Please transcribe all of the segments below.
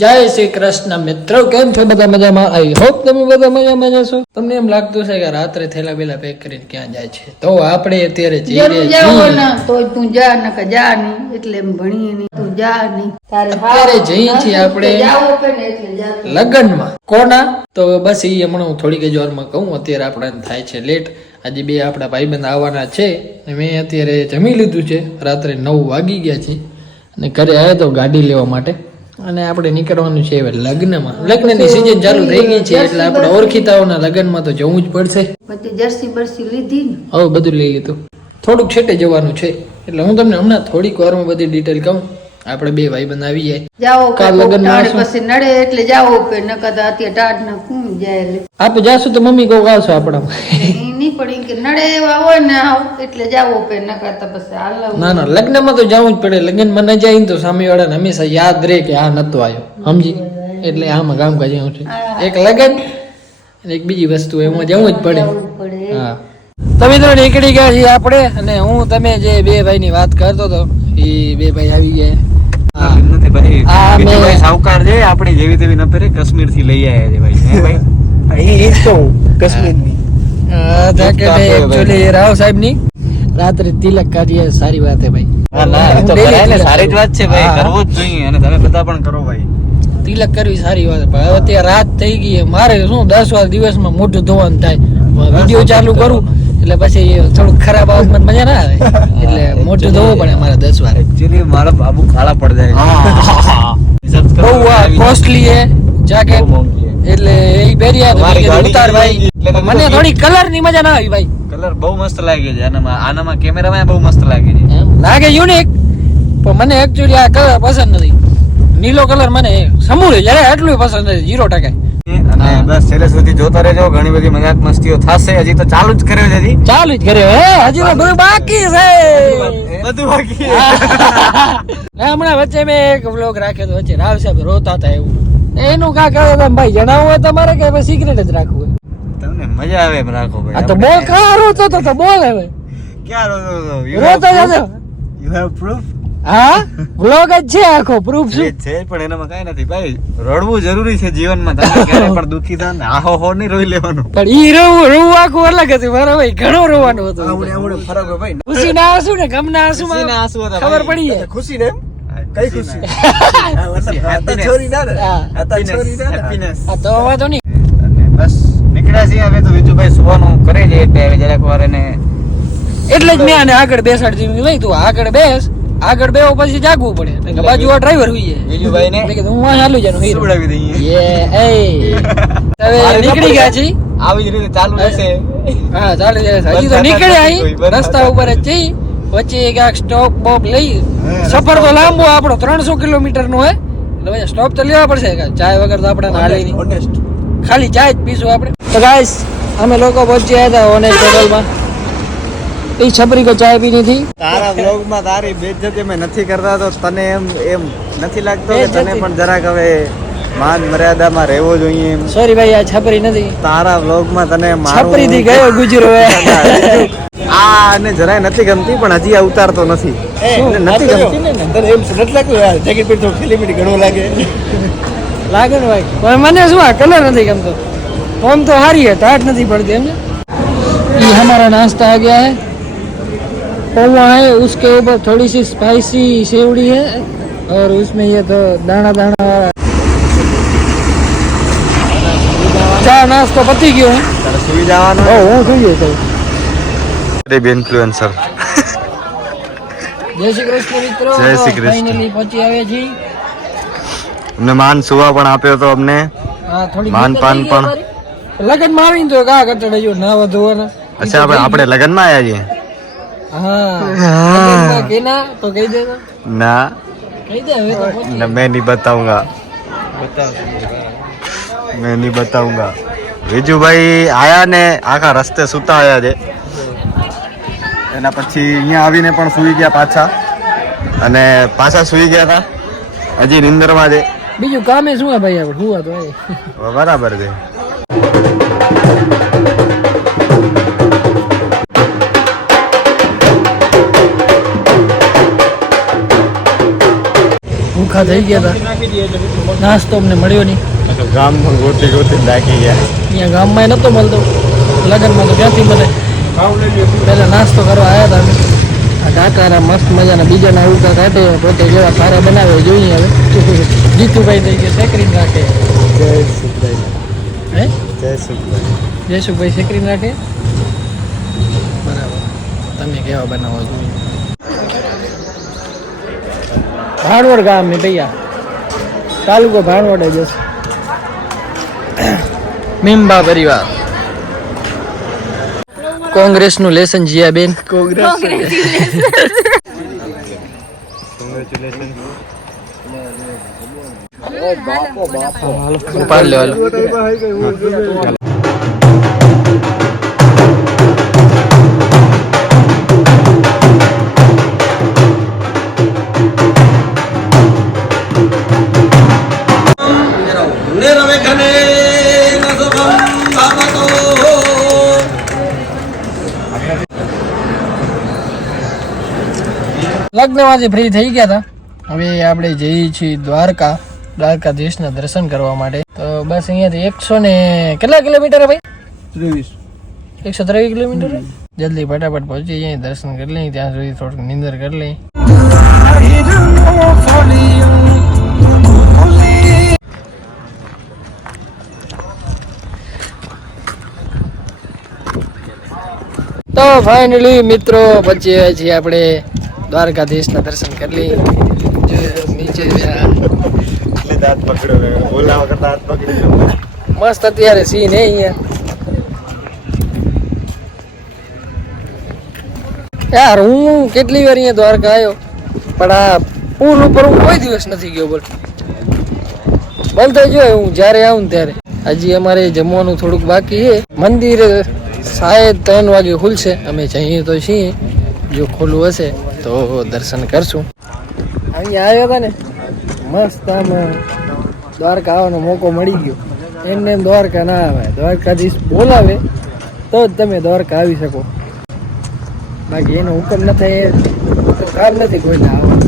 જય શ્રી કૃષ્ણ મિત્રો કેમ છો બધા મજામાં? આઈ હોપ તમે બધા મજામાં જશો તમને એમ લાગતું છે કે રાત્રે થેલા બેલા પેક કરીને ક્યાં જાય છે? તો આપણે અત્યારે જઈએ રહ્યા જાવો છીએ ને તું જા જા નહીં એટલે એમ ભણી નહીં. તું જા નહીં. તારે અત્યારે જઈએ છીએ આપણે તે જા તું. લગ્નમાં. કોના? તો બસ એ હમણાં હું થોડીક જ વારમાં કહું અત્યારે આપણે થાય છે લેટ આજે બે આપણા ભાઈબંધ આવવાના છે મેં અત્યારે જમી લીધું છે. રાત્રે નવ વાગી ગયા છે. અને ઘરે આવ્યા તો ગાડી લેવા માટે. અને આપણે નીકળવાનું છે હવે લગ્નમાં. લગ્નની સિઝન ચાલુ થઈ ગઈ છે એટલે આપણે ઓળખીતાઓના લગ્નમાં તો જવું જ પડશે. પછી જર્સી બરસી લીધી હવે બધું લઈ લીધું. થોડુંક છેટે જવાનું છે એટલે હું તમને હમણાં થોડીક વારમાં બધી ડિટેલ કહું. આપણે બે ભાઈબંધ આવી જાય જાઓ કાલ કે લગ્નમાં પછી નડે એટલે જાઓ કે ન કદા અત્યારે ટાઢ ના કું જાય એટલે. આપણે જાશું તો મમ્મી કહું આવશો આપણામાં. નહીં પડી કે નડે એવા હોય ને આવ એટલે જાવો કે ન કરતા પછી હાલ ના ના લગ્નમાં તો જવું જ પડે. લગ્નમાં ન જાય ને તો સામેવાળાને હંમેશા યાદ રહે કે આ નતો આવ્યો સમજી? એટલે આમાં કામકાજ એવું છે. એક લગ્ન અને એક બીજી વસ્તુ એમાં જવું જ પડે. હા. તમે તો નીકળી ગયા છીએ આપણે અને હું તમે જે બે ભાઈની વાત કરતો હતો એ બે ભાઈ આવી ગયા. નથી ભાઈ આ બીજું મેં- ભાઈ સાવકાર છે આપણી જેવી તેવી ન પહેરે કાશ્મીરથી લઈ આવ્યા છે ભાઈ. હે ભાઈ? હા, જાકે ભાઈ. actually રાવ સાહેબની રાત્રે તિલક કાઢીએ સારી વાત છે ભાઈ. સારી જ વાત છે ભાઈ કરવું જ જોઈએ અને તમે બધા પણ કરો ભાઈ. તિલક કરવી સારી વાત પણ હવે અત્યારે રાત થઈ ગઈ મારે શું દસ વાર દિવસમાં મોઢું ધોવાનું થાય. વીડિયો ચાલુ કરું એટલે પછી થોડું ખરાબ આવત મને મજા ના આવે. એટલે મોટું ધોવું પડે મારે દસ વાર. એકચ્યુઅલી મારા બાબુ કાળા પડ જાય. બહુ આવી. કોસ્ટલી છે જાકેટ. એટલે એ બેરિયા ઉતાર ભાઈ. મને થોડી કલરની મજા ના આવી ભાઈ. કલર બહુ મસ્ત લાગે છે. આનામાં આનામાં કેમેરામાં બહુ મસ્ત લાગે છે. લાગે યુનિક પણ મને એકચ્યુઅલી આ કલર પસંદ નથી. નીલો કલર મને સમૂળ જયારે આટલું પસંદ નથી જીરો ટકા. અને બસ છેલ્લે સુધી જોતા રહેજો. ઘણી બધી મજાક મસ્તીઓ થશે. હજી તો ચાલુ જ કર્યો છે હજી. ચાલુ જ કર્યો હે? હજી તો બધું બાકી છે. બધું બાકી. હમણાં વચ્ચે મેં એક વ્લોગ રાખ્યો હતો વચ્ચે રાવ સાહેબ રોતા હતા એવું. એનું કા કરે તમે ભાઈ જણાવવું હોય તમારે કે સિક્રેટ જ રાખવું તમને મજા આવે એમ રાખો ભાઈ. આ તો બોલ કા રોતો તો તો બોલ હવે. ક્યાં રોતો હતો? યુ હેવ have હા? વ્લોગ જ છે આખો પ્રૂફ છે છે પણ એનામાં કઈ નથી. ભાઈ રડવું જરૂરી છે જીવનમાં. તમે ક્યારે પણ દુખી થાવ ને આહો હો નહીં રોઈ લેવાનું. પણ ઈ રોવું રોવું આખું અલગ હતું. મારા ભાઈ ઘણો રોવાનું હતું. ફરક હોય ભાઈ. ખુશી ના આંસુ ને ગમ ના આંસુ માં આંસુ હતા ખબર પડી જાય. ખુશી ને કઈ ખુશી હા. હેપીનેસ આ તો વાંધો નહીં. બસ નીકળ્યા છીએ હવે તો વિજુભાઈ સુવાનું કરે છે એટલે હવે જરાક વાર એને એટલે જ મેં આને આગળ બેસાડી દીધું લઈ તું આગળ બેસ. આગળ બેહો પછી જાગવું પડે. કે બાજુ ડ્રાઈવર હોઈએ વિજુભાઈને મેં કીધું હું ચાલુ જાનું હીરો. સુવડાવી દઈએ. યે એ. હવે નીકળી ગયા છી આવી જ રીતે ચાલુ રહેશે. હા ચાલુ હજી તો નીકળ્યા અહીં. રસ્તા ઉપર જ જઈ વચ્ચે ક્યાંક સ્ટોપ બોપ લઈ. સફર તો લાંબો આપણો ત્રણસો કિલોમીટર નો હોય. એટલે પછી સ્ટોપ તો લેવા પડશે. ચાય વગર તો આપણે હાલે નહીં. ખાલી ચાય જ પીશું આપણે. તો ગાઈસ અમે લોકો પહોંચ્યા હતા ઓનેસ્ટ હોટલમાં એ છપરી કો ચાય પીની થી તારા વ્લોગ માં તારી બેઇજ્જતી અમે નથી કરતા તો તને એમ એમ નથી લાગતો કે બેઇજ્જતી? તને પણ જરાક હવે માન મર્યાદામાં રહેવો જોઈએ એમ સોરી ભાઈ આ છપરી નથી તારા વ્લોગ માં તને મારું છપરી થી ગયો ગુજરો હે આ અને જરાય નથી ગમતી પણ હજી આ ઉતારતો નથી શું? એને નથી ગમતી લાગે ને ભાઈ પણ મને શું આ કલર નથી ગમતો ઓમ તો હારી है टाट नहीं पड़ती हमने ये हमारा नाश्ता आ गया है पोहा है उसके ऊपर थोड़ी सी स्पाइसी सेवड़ी है और उसमें ये तो दाना दाना वाला ચા નાસ્તો પતી ગયો હે તારે સુઈ જવાનું ઓ હું જોઈએ તો ઇન્ફ્લુએન્સર જય શ્રી કૃષ્ણ મિત્રો જય શ્રી કૃષ્ણ. ફાઇનલી પહોંચી આવ્યા છીએ અમને માન સુવા પણ આપ્યો તો અમને હા થોડી માન પાન પણ. લગન માં આવીને તો કા કટડે જો નાવા ધોવાના અચ્છા આપણે આપણે લગ્નમાં આવ્યા છીએ હા લગનમાં કેના તો કહી દે તો. ના કહી દે હવે તો પહોંચી न मैं नहीं बताऊंगा मैं नहीं बताऊंगा વિજુભાઈ આયા ને આખા રસ્તે સુતા આયા છે એના પછી અહીંયા આવીને પણ સુઈ ગયા પાછા અને પાછા સુઈ ગયા હતા હજી નિંદરમાં છે બીજું કામે શું હે ભાઈ આપણે હુવા તો આય. બરાબર છે ભૂખા થઈ ગયા હતા નાસ્તો અમને મળ્યો નહીં. ગામમાં ગોતી ગોતી નાખી ગયા. અહીંયા ગામમાં નહોતો મળતો. લગ્નમાં તો ક્યાંથી મળે. પહેલાં નાસ્તો કરવા આવ્યા હતા અમે. આ કાકાના મસ્ત મજાના બીજાના ઉકા કાઢે પોતે જેવા સારા બનાવે જોઈએ હવે. જીતુભાઈ થઈ ગયા સેકરીને રાખે. જય સુખભાઈ હે? જય સુખભાઈ જયસુખભાઈ સેકરીને રાખે? બરાબર. તમે કેવા બનાવો જોઈએ? ભાણવડ ગામ ને ભૈયા. તાલુકો ભાણવડ જ હશે. મીંબા પરિવાર. કોંગ્રેસનું લેસન જીયા બેન કોંગ્રેસ કોંગ્રેચ્યુલેશન લે ફ્રી થઈ ગયા હતા. હવે આપણે જઈએ છીએ દ્વારકા દ્વારકાધીશના દર્શન કરવા માટે. તો બસ અહીંયાથી એકસો ને કેટલા કિલોમીટર ભાઈ? એકસો ત્રેવીસ કિલોમીટર? જલ્દી ફટાફટ પહોંચી જઈએ દર્શન કરી લઈએ ત્યાં સુધી થોડુંક નિંદર કરી લઈએ. તો ફાઇનલી મિત્રો પહોંચી છીએ આપણે. દ્વારકાધીશના દર્શન કરી નીચે જ્યાં એટલે દાંત પકડ્યો બોલા વખત દાંત પકડી મસ્ત અત્યારે સીન હે અહીંયા. યાર હું કેટલી વાર અહીંયા દ્વારકા આવ્યો પણ આ પુલ ઉપર હું કોઈ દિવસ નથી ગયો બોલ. બંધ થઈ ગયો હું જ્યારે આવું ત્યારે. હજી અમારે જમવાનું થોડુંક બાકી છે. મંદિર સાહેબ ત્રણ વાગે ખુલશે. અમે જઈએ તો છીએ. જો ખુલ્લું હશે તો દર્શન કરશું. અહીંયા આવ્યો હતા ને? મસ્ત આમ દ્વારકા આવવાનો મોકો મળી ગયો. એમને એમ દ્વારકા ના આવે. દ્વારકાધીશ બોલાવે તો જ તમે દ્વારકા આવી શકો. બાકી એનો હુકમ ન થાય, તો કાર નથી કોઈને આવવાનું.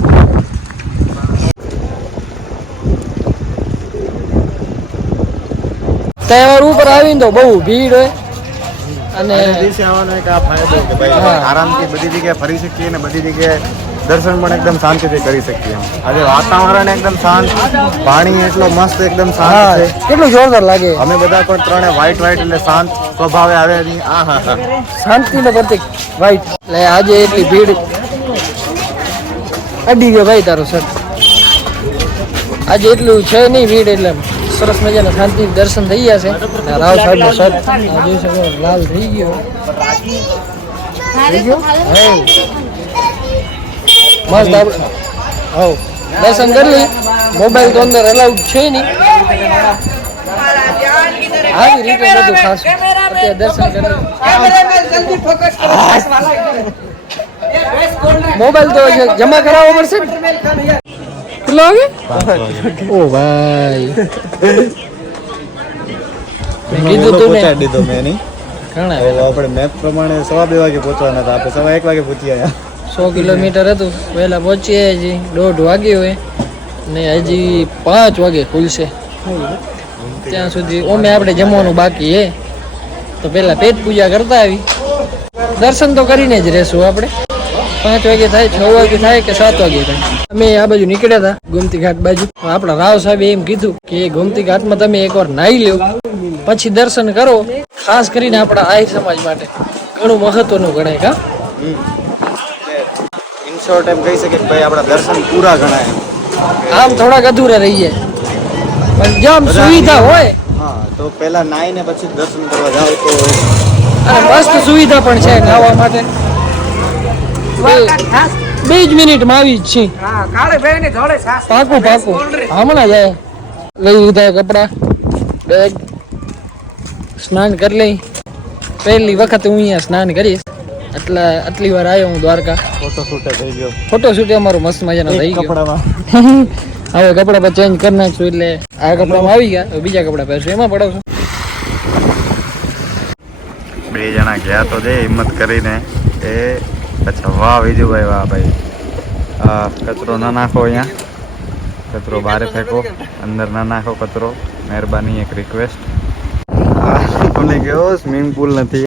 તહેવાર ઉપર આવીને તો બહુ ભીડ હોય. અને દિવસે આવવાનો એક આ ફાયદો કે ભાઈ. આરામથી બધી જગ્યાએ ફરી શકીએ ને બધી જગ્યાએ દર્શન પણ એકદમ શાંતિથી કરી શકીએ આજે વાતાવરણ એકદમ શાંત પાણી એટલો મસ્ત એકદમ શાંત છે. કેટલું જોરદાર લાગે. અમે બધા પણ ત્રણે વ્હાઈટ વ્હાઈટ એટલે શાંત સ્વભાવે આવે નહીં આ હા હા. શાંતિનો પ્રતિક વ્હાઈટ એટલે આજે એટલી ભીડ. અડી ગયો ભાઈ તારો સર આજે એટલું છે નહીં ભીડ એટલે. સરસ મજાના શાંતિ દર્શન થઈ ગયા છે. રાવ રાવ સાહેબનો શર્ટ જોઈ શકો લાલ થઈ ગયો. થઈ ગયો? હઉ. મસ્ત હવ. દર્શન કરી લઈ. મોબાઈલ તો અંદર અલાઉડ છે નહીં. આવી રીતે બધું ખાસ. અત્યારે દર્શન કરી મોબાઈલ તો જમા કરાવવો પડશે આવે ઓ ભાઈ. કીધું તું ને. પહોંચાડી દીધો મેં નહીં ઘણા હવે આપણે મેપ પ્રમાણે સવા બે વાગે પહોંચવાના હતા. આપણે સવા એક વાગે પહોંચી આવ્યા સો કિલોમીટર હતું. વહેલા પહોંચીએ હજી. દોઢ વાગ્યો હોય. ને હજી પાંચ વાગે ખુલશે. ત્યાં સુધી ઓમે આપણે જમવાનું બાકી હે. તો પહેલા પેટ પૂજા કરતા આવી. દર્શન તો કરીને જ રહેશું આપણે. પાંચ વાગે થાય છ વાગે થાય કે સાત વાગે થાય? અમે આ બાજુ નીકળ્યા હતા ગોમતી ઘાટ બાજુ. આપણા રાવ સાહેબે એમ કીધું કે ગોમતી ઘાટમાં તમે એકવાર નાહી લો પછી દર્શન કરો ખાસ કરીને આપણા આહિર સમાજ માટે. ઘણું મહત્વનું ગણાય કા ઇન શોર્ટ એમ કહી શકીએ કે ભાઈ આપણા દર્શન પૂરા ગણાય આમ થોડાક અધૂરા રહી જાય. પણ જેમ સુવિધા હોય હા તો પહેલા નાઈને પછી દર્શન કરવા જાવ તો અને મસ્ત સુવિધા પણ છે ખાવા માટે. બે જ મિનિટમાં આવી જ છે. પાકું પાકું. હમણાં જાય. લઈ લીધા કપડા બેગ. સ્નાન કરી લઈ. પહેલી વખત હું અહીંયા સ્નાન કરીશ. એટલે આટલી વાર આવ્યો હું દ્વારકા. ફોટો શૂટ થઈ ગયો. ફોટો શૂટ અમારો મસ્ત મજાનો થઈ ગયો. કપડામાં. હવે કપડા પર ચેન્જ કરી નાખશું એટલે આ કપડામાં આવી ગયા. હવે બીજા કપડા પહેરશું. એમાં પડાવશું બે જણા ગયા તો દે હિંમત કરીને. એ અચ્છા વાહ વિજુભાઈ વાહ ભાઈ હા કચરો ના નાખો અહીંયા કચરો બહાર ફેંકો અંદર ના નાખો કચરો મહેરબાની એક રિક્વેસ્ટ તમને કેવો સ્વિમિંગ પુલ નથી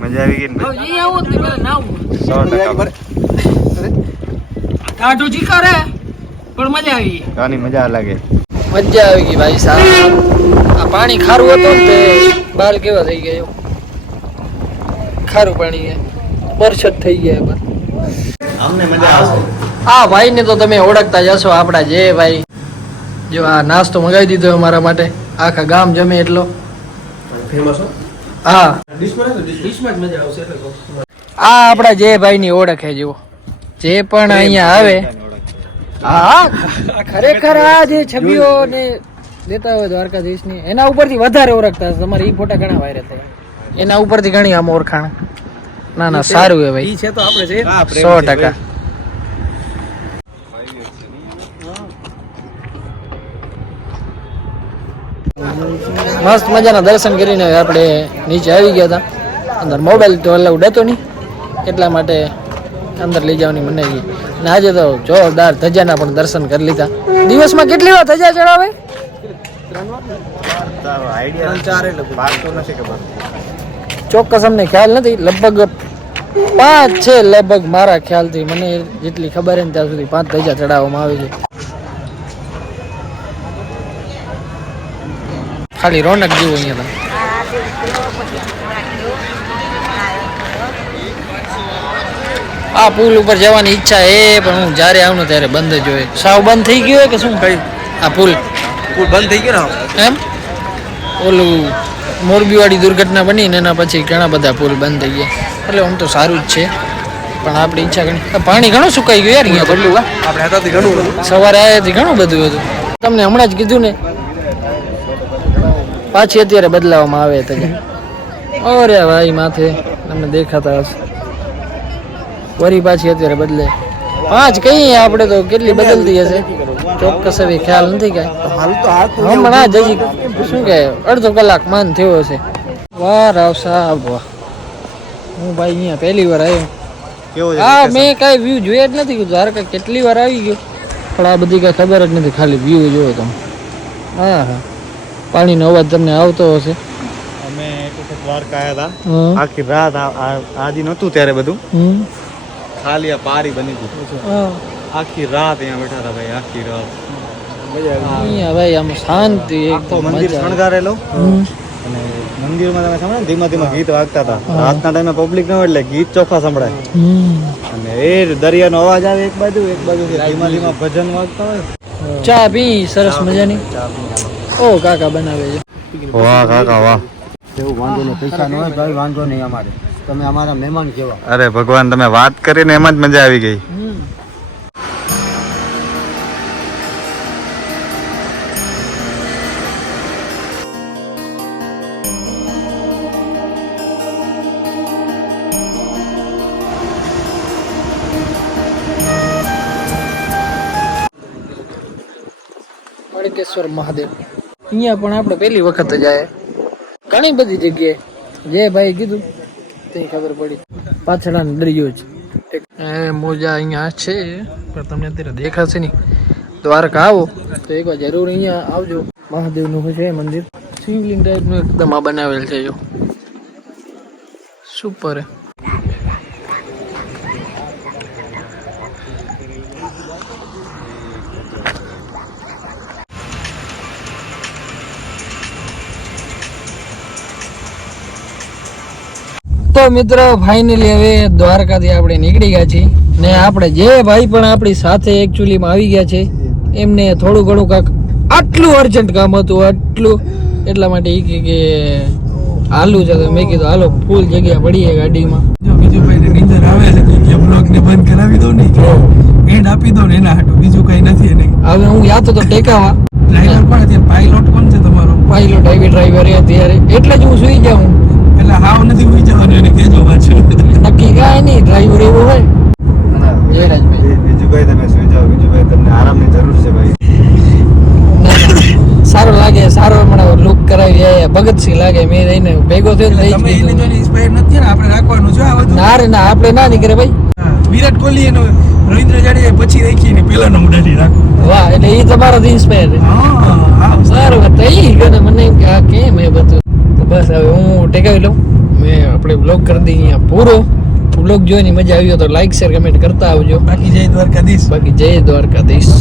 મજા આવી ગઈ ને ભાઈ? ઈ આવો જ ને પેલા નાવું સો ટકા ટાઢું કરે પણ મજા આવી આની મજા લાગે મજા આવી ગઈ ભાઈ સાહેબ. આ પાણી ખારું હતું ને તે બાલ કેવા થઈ ગયો એવું. ખારું પાણી છે. બરછટ થઈ ગયા પર અમને મજા આવશે. આ ભાઈ ને તો તમે ઓળખતા જશો આપણા જે ભાઈ. જો આ નાસ્તો મંગાવી દીધો અમારા માટે. આખા ગામ જમે એટલો. હા? આ આપણા જે ભાઈ ની ઓળખ છે જુઓ. જે પણ અહીંયા આવે હા ખરેખર આ જે છબીઓ ને દેતા હોય દ્વારકાધીશની એના ઉપરથી વધારે ઓળખતા હશે. તમારે એ ફોટા ઘણા વાયરલ થયા. એના ઉપરથી ઘણી આમ ઓળખાણ. ના ના સારું હે ભાઈ. છે તો આપણે સો ટકા. મસ્ત મજાના દર્શન કરીને આપણે નીચે આવી ગયા હતા. અંદર મોબાઈલ તો અલાઉડ હતો નહીં. એટલા માટે અંદર લઈ જવાની મનાઈ અને આજે તો જોરદાર ધજાના પણ દર્શન કરી લીધા. દિવસમાં કેટલી વાર ધજા ચડાવે? ચોક્કસ અમને ખ્યાલ નથી. લગભગ પાંચ છે લગભગ મારા ખ્યાલથી. મને જેટલી ખબર ને ત્યાં સુધી પાંચ ધજા ચડાવવામાં આવે છે. ખાલી રોનક જેવું અહીંયા આ પુલ ઉપર જવાની ઈચ્છા એ પણ હું જ્યારે આવું ત્યારે બંધ જ હોય. સાવ બંધ થઈ ગયો હોય કે શું? કઈ? આ પુલ. પુલ બંધ થઈ ગયો ને એમ? ઓલું મોરબીવાળી દુર્ઘટના બની ને એના પછી ઘણા બધા પુલ બંધ થઈ ગયા. એટલે આમ તો સારું જ છે. પણ આપણી ઈચ્છા ઘણી. પાણી ઘણું સુકાઈ ગયું યાર અહીંયા બદલું આપણે હતાથી ઘણું સવારે આવ્યાથી ઘણું બધું હતું. તમને હમણાં જ કીધું ને. પાછી અત્યારે બદલાવવામાં આવે તો અરે ભાઈ માથે. તમને દેખાતા હશે. વરી પાછી અત્યારે બદલે. પાંચ કહીએ આપણે તો કેટલી બદલતી હશે. ચોક્કસ હવે ખ્યાલ નથી કાંઈ. હમણાં જજી શું કે અડધો કલાક માન થયો હશે. વાહ રાવ સાહેબ વાહ હું ભાઈ અહીંયા પહેલી વાર આવ્યો. હા મેં કાંઈ વ્યૂ જોયા જ નથી દ્વારકા કેટલી વાર આવી ગયો. પણ આ બધી કાંઈ ખબર જ નથી. ખાલી વ્યૂ જોયો તમે. હા હા. પાણીનો અવાજ તમને આવતો હશે. અમે એક વખત દ્વારકા આવ્યા હતા. આખી રાત આજી નહોતું ત્યારે બધું. ખાલી આ પારી બની હતી આખી રાત અહીંયા બેઠા હતા ભાઈ આખી રાત. ભાઈ આમ શાંતિ આખો મંદિર શણગારેલો. અને મંદિરમાં તમે સાંભળો ધીમા ધીમા ગીત વાગતા હતા. રાતના ટાઈમે પબ્લિક ન હોય એટલે ગીત ચોખ્ખા સંભળાય. અને એ દરિયાનો અવાજ આવે એક બાજુ એક બાજુ ધીમા ધીમા ભજન વાગતા હોય. ચા પી સરસ મજાની. ઓ કાકા બનાવે છે. વાહ કાકા વાહ. એવું વાંધો નહીં પૈસા ન હોય ભાઈ વાંધો નહીં અમારે. તમે અમારા મહેમાન કેવા અરે ભગવાન તમે વાત કરીને એમાં જ મજા આવી ગઈ. મહાદેવ. અહીંયા પણ આપણે પહેલી વખત જ આયા. ઘણી બધી જગ્યાએ. જે ભાઈ કીધું તે ખબર પડી. પાછળ દરિયો છે. એ મોજા અહીંયા છે, પણ તમને અત્યારે દેખાશે નહીં. દ્વારકા આવો. તો એકવાર જરૂર અહીંયા આવજો. મહાદેવનું છે મંદિર. શિવલિંગ ટાઈપનું એકદમ આ બનાવેલ છે જો. સુપર તો મિત્ર ફાઇનલી હવે દ્વારકાથી આપણે નીકળી ગયા છીએ. ને આપણે જે ભાઈ પણ આપણી સાથે એકચ્યુઅલીમાં આવી ગયા છે એમને થોડું ઘણું કાંક આટલું અર્જન્ટ કામ હતું આટલું. એટલા માટે એ કે હાલું છે. તો મેં કીધું હાલો ફૂલ જગ્યા પડી ગાડીમાં. બીજું ભાઈ નીંદર આવે છે કે બ્લોગ ને બંધ કરાવી દો ને એન્ડ આપી દો ને એના હાટું બીજું કઈ નથી એને. હવે હું યાદ તો ટેકાવા. ડ્રાઈવર પણ પાયલોટ કોણ છે તમારો? પાઇલોટ આવી ડ્રાઈવર અત્યારે. એટલે જ હું સુઈ જાઉં. એટલે હાવ નથી જવાનું એને કેજો પાછું. નક્કી કાંઈ નહીં ડ્રાઈવર એવો હોય. બીજું ભાઈ તમે સુઈ જાઓ બીજું ભાઈ તમને આરામની જરૂર છે ભાઈ. ના, ના. સારું લાગે સારો મને લુક કરાવી એ ભગતસિંહ લાગે મેં રહીને ભેગો થયો ને તમે એને જોઈને inspire નથી ને? આપણે રાખવાનું છે આ બધું? ના રે ના આપણે ના નીકળે ભાઈ. વિરાટ કોહલી એનો રવિન્દ્ર જાડેજા પછી રાખી ને પેલા રાખો. વાહ એટલે એ તમારો ઇન્સ્પાયર હા હા સારું. થઈ ગયું મને કે આ કેમ એ બધું? તો બસ હવે હું ટેકાવી લઉં. મેં આપણે બ્લોગ કરી દઈએ અહીંયા પૂરો. બ્લોગ જોઈને મજા આવી તો લાઈક શેર કમેન્ટ કરતા આવજો. બાકી જય દ્વારકાધીશ. બાકી જય દ્વારકાધીશ.